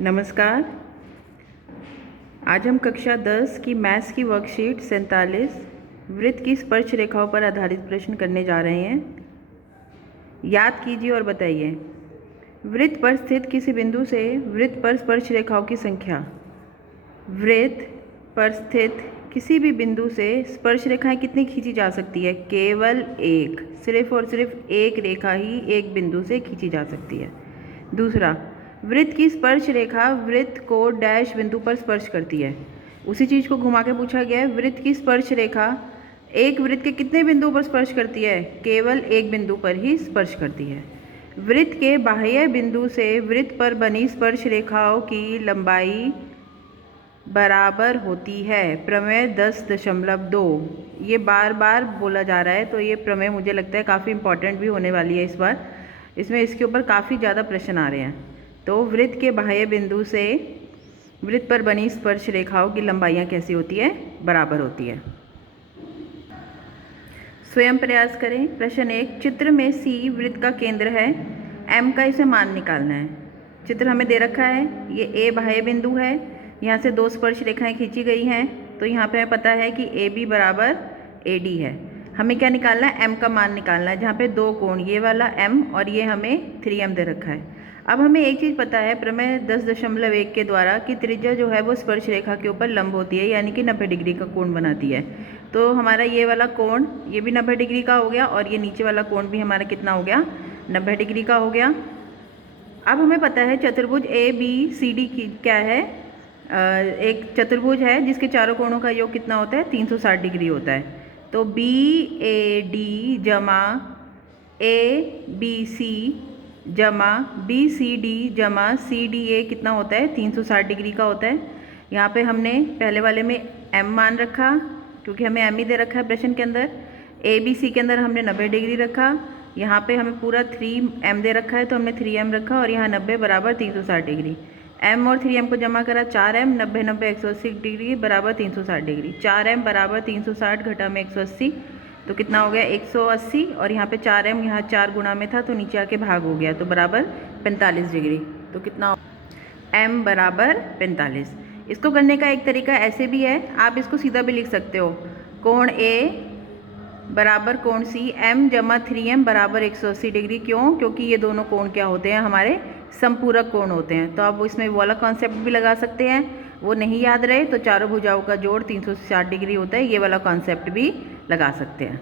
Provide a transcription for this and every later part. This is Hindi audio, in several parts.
नमस्कार। आज हम कक्षा 10 की मैथ्स की वर्कशीट 47 वृत्त की स्पर्श रेखाओं पर आधारित प्रश्न करने जा रहे हैं। याद कीजिए और बताइए। वृत्त पर स्थित किसी बिंदु से वृत्त पर स्पर्श रेखाओं की संख्या। वृत्त पर स्थित किसी भी बिंदु से स्पर्श रेखाएं कितनी खींची जा सकती है? केवल एक, सिर्फ और सिर्फ एक रेखा ही एक बिंदु से खींची जा सकती है। दूसरा, वृत्त की स्पर्श रेखा वृत्त को डैश बिंदु पर स्पर्श करती है। उसी चीज़ को घुमा के पूछा गया है, वृत्त की स्पर्श रेखा एक वृत्त के कितने बिंदुओं पर स्पर्श करती है? केवल एक बिंदु पर ही स्पर्श करती है। वृत्त के बाह्य बिंदु से वृत्त पर बनी स्पर्श रेखाओं की लंबाई बराबर होती है। प्रमेय 10.2। ये बार बार बोला जा रहा है, तो ये प्रमेय मुझे लगता है काफ़ी इंपॉर्टेंट भी होने वाली है इस बार। इसमें इसके ऊपर काफ़ी ज़्यादा प्रश्न आ रहे हैं। तो वृत्त के बाह्य बिंदु से वृत्त पर बनी स्पर्श रेखाओं की लंबाइयाँ कैसी होती है? बराबर होती है। स्वयं प्रयास करें। प्रश्न 1, चित्र में सी वृत्त का केंद्र है, एम का इसे मान निकालना है। चित्र हमें दे रखा है, ये ए बाह्य बिंदु है, यहाँ से दो स्पर्श रेखाएं खींची गई हैं, तो यहाँ पे हमें पता है कि ए बी बराबर ए डी है। हमें क्या निकालना है? एम का मान निकालना है, जहाँ पे दो कोण, ये वाला एम और ये हमें 3m दे रखा है। अब हमें एक चीज़ पता है प्रमेय 10.1 के द्वारा कि त्रिज्या जो है वो स्पर्श रेखा के ऊपर लंब होती है, यानी कि 90 डिग्री का कोण बनाती है। तो हमारा ये वाला कोण, ये भी 90 डिग्री का हो गया, और ये नीचे वाला कोण भी हमारा कितना हो गया? 90 डिग्री का हो गया। अब हमें पता है चतुर्भुज ए बी सी डी की क्या है? एक चतुर्भुज है जिसके चारों कोणों का योग कितना होता है? 360 डिग्री होता है। तो बी ए डी जमा ए बी सी जमा बी सी डी जमा सी डी ए कितना होता है? 360 डिग्री का होता है। यहाँ पे हमने पहले वाले में m मान रखा, क्योंकि हमें m ही दे रखा है प्रश्न के अंदर। ए बी सी के अंदर हमने 90 डिग्री रखा, यहाँ पे हमें पूरा 3m दे रखा है तो हमने 3m रखा, और यहाँ 90 बराबर 360 डिग्री। m और 3m को जमा करा, 4m, 90 90 180 डिग्री बराबर 360 डिग्री। 4m बराबर 360 घटा में 180, तो कितना हो गया? 180, और यहाँ पे 4m, यहाँ 4 गुणा में था तो नीचे आके भाग हो गया, तो बराबर 45 डिग्री। तो कितना हो? m बराबर 45। इसको करने का एक तरीका ऐसे भी है, आप इसको सीधा भी लिख सकते हो। कोण A बराबर कोण C, m जमा 3m बराबर 180 डिग्री। क्यों? क्योंकि ये दोनों कोण क्या होते हैं? हमारे समपूरक कोण होते हैं। तो आप इसमें वो वाला कॉन्सेप्ट भी लगा सकते हैं। वो नहीं याद रहे तो चारों भुजाओं का जोड़ 360 डिग्री होता है, ये वाला कॉन्सेप्ट भी लगा सकते हैं।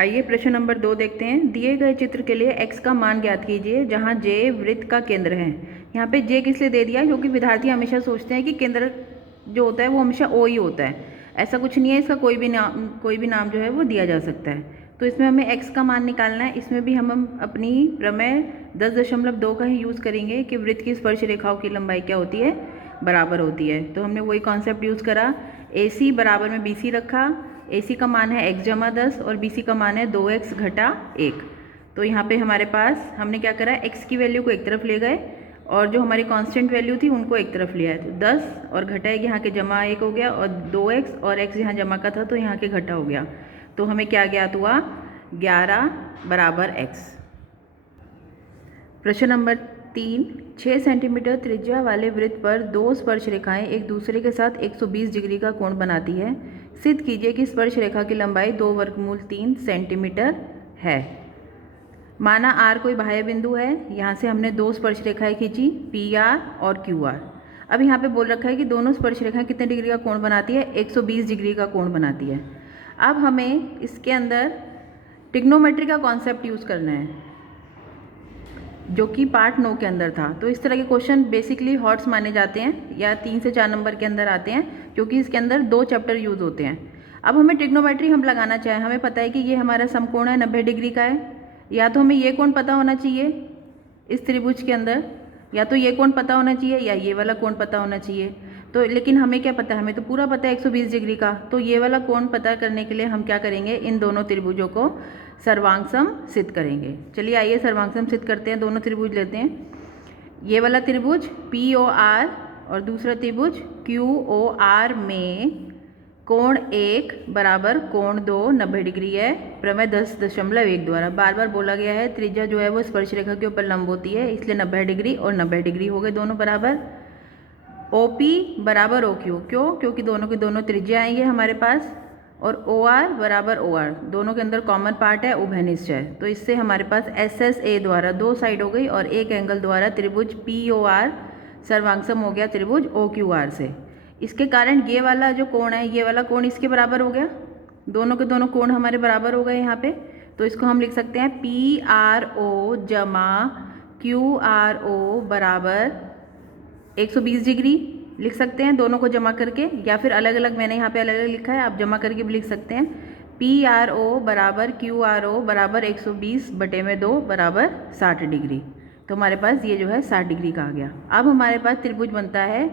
आइए प्रश्न नंबर 2 देखते हैं। दिए गए चित्र के लिए x का मान ज्ञात कीजिए, जहां j वृत्त का केंद्र है। यहाँ पे j किस लिए दे दिया? क्योंकि विद्यार्थी हमेशा सोचते हैं कि केंद्र जो होता है वो हमेशा O ही होता है। ऐसा कुछ नहीं है, इसका कोई भी नाम जो है वो दिया जा सकता है। तो इसमें हमें x का मान निकालना है। इसमें भी हम अपनी प्रमेय 10.2 का ही यूज़ करेंगे कि वृत्त की स्पर्श रेखाओं की लंबाई क्या होती है? बराबर होती है। तो हमने वही कॉन्सेप्ट यूज़ करा। AC बराबर में BC रखा, AC का मान है x जमा 10 और BC का मान है 2x घटा 1। तो यहाँ पे हमारे पास हमने क्या करा? x की वैल्यू को एक तरफ ले गए, और जो हमारी कांस्टेंट वैल्यू थी उनको एक तरफ लिया है। तो 10 और घटा 1 यहाँ के जमा 1 हो गया, और 2x और x यहाँ जमा का था तो यहाँ के घटा हो गया। तो हमें क्या ज्ञात हुआ? 11 बराबर x। प्रश्न नंबर 3, 6 सेंटीमीटर त्रिज्या वाले वृत्त पर दो स्पर्श रेखाएं एक दूसरे के साथ 120 डिग्री का कोण बनाती है। सिद्ध कीजिए कि स्पर्श रेखा की लंबाई 2 वर्गमूल 3 सेंटीमीटर है। माना r कोई बाह्य बिंदु है, यहाँ से हमने दो स्पर्श रेखाएं खींची, PR और QR। अब यहाँ पे बोल रखा है कि दोनों स्पर्श रेखाएं कितने डिग्री का कोण बनाती है? 120 डिग्री का कोण बनाती है। अब हमें इसके अंदर ट्रिग्नोमेट्री का कॉन्सेप्ट यूज़ करना है, जो कि पार्ट 9 के अंदर था। तो इस तरह के क्वेश्चन बेसिकली हॉट्स माने जाते हैं, या 3 से 4 नंबर के अंदर आते हैं, क्योंकि इसके अंदर 2 चैप्टर यूज़ होते हैं। अब हमें ट्रिग्नोमेट्री हम लगाना चाहें, हमें पता है कि ये हमारा समकोण है 90 डिग्री का है, या तो हमें ये कोण पता होना चाहिए इस त्रिभुज के अंदर, या तो ये कोण पता होना चाहिए, या ये वाला कोण पता होना चाहिए। तो लेकिन हमें क्या पता है? हमें तो पूरा पता है 120 डिग्री का। तो ये वाला कोण पता करने के लिए हम क्या करेंगे? इन दोनों त्रिभुजों को सर्वांगसम सिद्ध करेंगे। चलिए आइए सर्वांगसम सिद्ध करते हैं। दोनों त्रिभुज लेते हैं। ये वाला त्रिभुज POR और दूसरा त्रिभुज QOR में कोण 1 बराबर कोण 2 90 डिग्री है प्रमेय 10.1 द्वारा। बार बार बोला गया है त्रिज्या जो है वो स्पर्श रेखा के ऊपर लंब होती है, इसलिए 90 डिग्री और 90 डिग्री हो गए दोनों बराबर। OP बराबर OQ, क्यों? क्योंकि दोनों के दोनों त्रिज्या आएंगे हमारे पास। और OR बराबर OR, दोनों के अंदर कॉमन पार्ट है, उभयनिष्ठ है, तो इससे हमारे पास SSA द्वारा 2 साइड हो गई और एक एंगल द्वारा त्रिभुज POR सर्वांगसम हो गया त्रिभुज OQR से। इसके कारण ये वाला जो कोण है, ये वाला कोण इसके बराबर हो गया, दोनों के दोनों कोण हमारे बराबर हो गए यहाँ पे। तो इसको हम लिख सकते हैं PRO जमा QRO बराबर 120 डिग्री लिख सकते हैं दोनों को जमा करके, या फिर अलग अलग, मैंने यहाँ पे अलग अलग लिखा है, आप जमा करके भी लिख सकते हैं। PRO बराबर QRO बराबर 120/2 बराबर 60 डिग्री। तो हमारे पास ये जो है 60 डिग्री का आ गया। अब हमारे पास त्रिभुज बनता है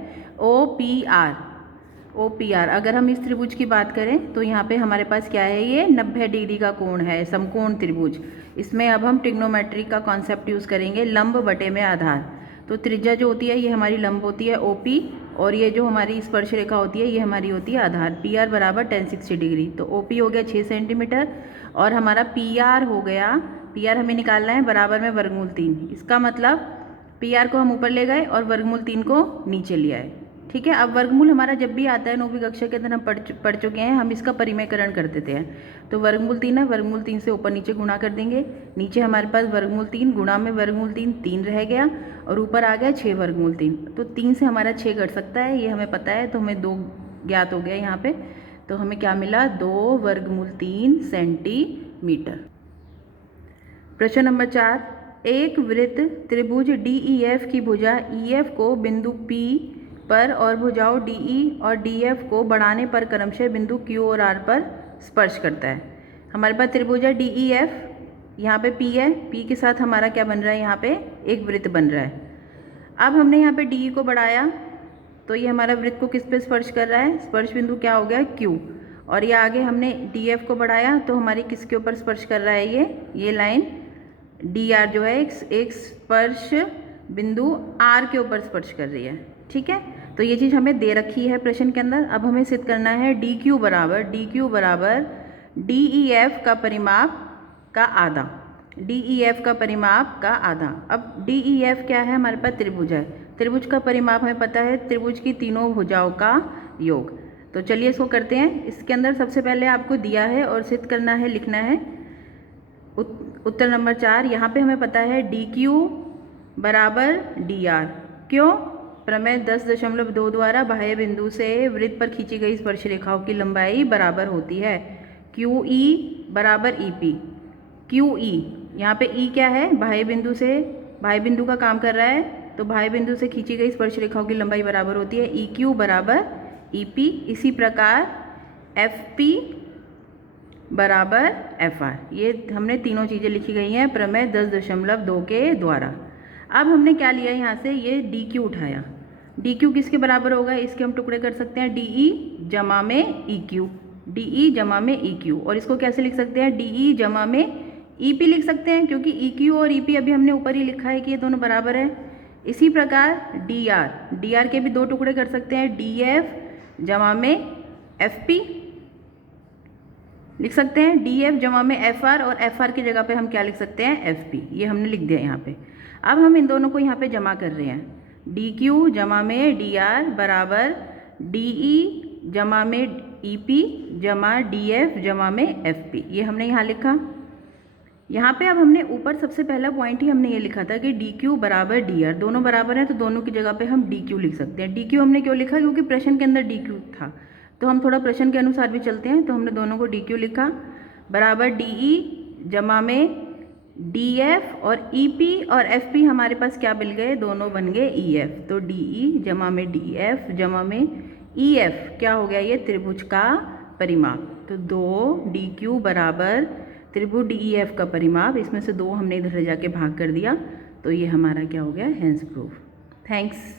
OPR। अगर हम इस त्रिभुज की बात करें तो यहाँ पे हमारे पास क्या है, ये 90 डिग्री का कोण है, समकोण त्रिभुज। इसमें अब हम ट्रिग्नोमेट्री का कॉन्सेप्ट यूज़ करेंगे, लंब बटे में आधार। तो त्रिज्या जो होती है ये हमारी लंब होती है OP, और ये जो हमारी स्पर्श रेखा होती है ये हमारी होती है आधार। PR बराबर 1060 डिग्री। तो OP हो गया 6 सेंटीमीटर और हमारा PR हो गया, PR हमें निकालना है बराबर में वर्गमूल 3। इसका मतलब PR को हम ऊपर ले गए और वर्गमूल 3 को नीचे ले आए। ठीक है, अब वर्गमूल हमारा जब भी आता है 9वीं कक्षा के अंदर हम पढ़ चुके हैं, हम इसका परिमेयकरण कर देते हैं। तो वर्गमूल 3 है, वर्गमूल 3 से ऊपर नीचे गुणा कर देंगे। नीचे हमारे पास वर्गमूल 3 गुणा में वर्गमूल 3 रह गया और ऊपर आ गया 6 वर्गमूल 3। तो 3 से हमारा 6 घट सकता है, ये हमें पता है, तो हमें 2 ज्ञात हो गया यहाँ पे। तो हमें क्या मिला, 2 वर्गमूल 3 सेंटीमीटर। प्रश्न नंबर 4, एक वृत्त त्रिभुज DEF की भुजा EF को बिंदु P पर और भुजाओं DE और DF को बढ़ाने पर क्रमशः बिंदु Q और R पर स्पर्श करता है। हमारे पास त्रिभुज है DEF, यहाँ पे P है, P के साथ हमारा क्या बन रहा है, यहाँ पे एक वृत्त बन रहा है। अब हमने यहाँ पे DE को बढ़ाया तो ये हमारा वृत्त को किस पे स्पर्श कर रहा है, स्पर्श बिंदु क्या हो गया, Q। और ये आगे हमने DF को बढ़ाया तो हमारी किसके ऊपर स्पर्श कर रहा है, ये लाइन DR जो है एक स्पर्श बिंदु R के ऊपर स्पर्श कर रही है। ठीक है, तो ये चीज़ हमें दे रखी है प्रश्न के अंदर। अब हमें सिद्ध करना है DQ बराबर DEF का परिमाप का आधा, DEF का परिमाप का आधा। अब DEF क्या है, हमारे पास त्रिभुज है, त्रिभुज का परिमाप हमें पता है, त्रिभुज की तीनों भुजाओं का योग। तो चलिए इसको करते हैं। इसके अंदर सबसे पहले आपको दिया है और सिद्ध करना है, लिखना है उत्तर नंबर 4। यहाँ पे हमें पता है DQ बराबर DR, क्यों, प्रमेय 10.2 द्वारा बाह्य बिंदु से वृत्त पर खींची गई स्पर्श रेखाओं की लंबाई बराबर होती है। QE बराबर EP, QE यहाँ पे E क्या है, बाह्य बिंदु से, बाह्य बिंदु का काम कर रहा है, तो बाह्य बिंदु से खींची गई स्पर्श रेखाओं की लंबाई बराबर होती है EQ बराबर EP। इसी प्रकार FP बराबर FR, ये हमने तीनों चीज़ें लिखी गई हैं प्रमेय 10.2 के द्वारा। अब हमने क्या लिया यहाँ से, ये DQ उठाया। DQ किसके बराबर होगा, इसके हम टुकड़े कर सकते हैं DE जमा में EQ, DE जमा में EQ। और इसको कैसे लिख सकते हैं, DE जमा में EP लिख सकते हैं, क्योंकि EQ और EP अभी हमने ऊपर ही लिखा है कि ये दोनों बराबर है। इसी प्रकार DR के भी 2 टुकड़े कर सकते हैं, DF जमा में FP लिख सकते हैं, DF जमा में FR, और FR की जगह पे हम क्या लिख सकते हैं, FP। ये हमने लिख दिया यहाँ पे। अब हम इन दोनों को यहाँ पे जमा कर रहे हैं, DQ जमा में DR बराबर DE जमा में EP जमा DF जमा में FP, ये हमने यहाँ लिखा। यहाँ पे अब हमने ऊपर सबसे पहला पॉइंट ही हमने ये लिखा था कि DQ बराबर DR, दोनों बराबर हैं, तो दोनों की जगह पे हम DQ लिख सकते हैं। DQ हमने क्यों लिखा, क्योंकि प्रश्न के अंदर DQ था, तो हम थोड़ा प्रश्न के अनुसार भी चलते हैं, तो हमने दोनों को DQ लिखा बराबर DE जमा में DF, और EP और FP हमारे पास क्या मिल गए, दोनों बन गए EF। तो DE जमा में DF जमा में EF क्या हो गया, ये त्रिभुज का परिमाप। तो 2 DQ बराबर त्रिभुज DEF का परिमाप, इसमें से 2 हमने इधर ले जाके भाग कर दिया, तो ये हमारा क्या हो गया, हेंस प्रूफ। थैंक्स।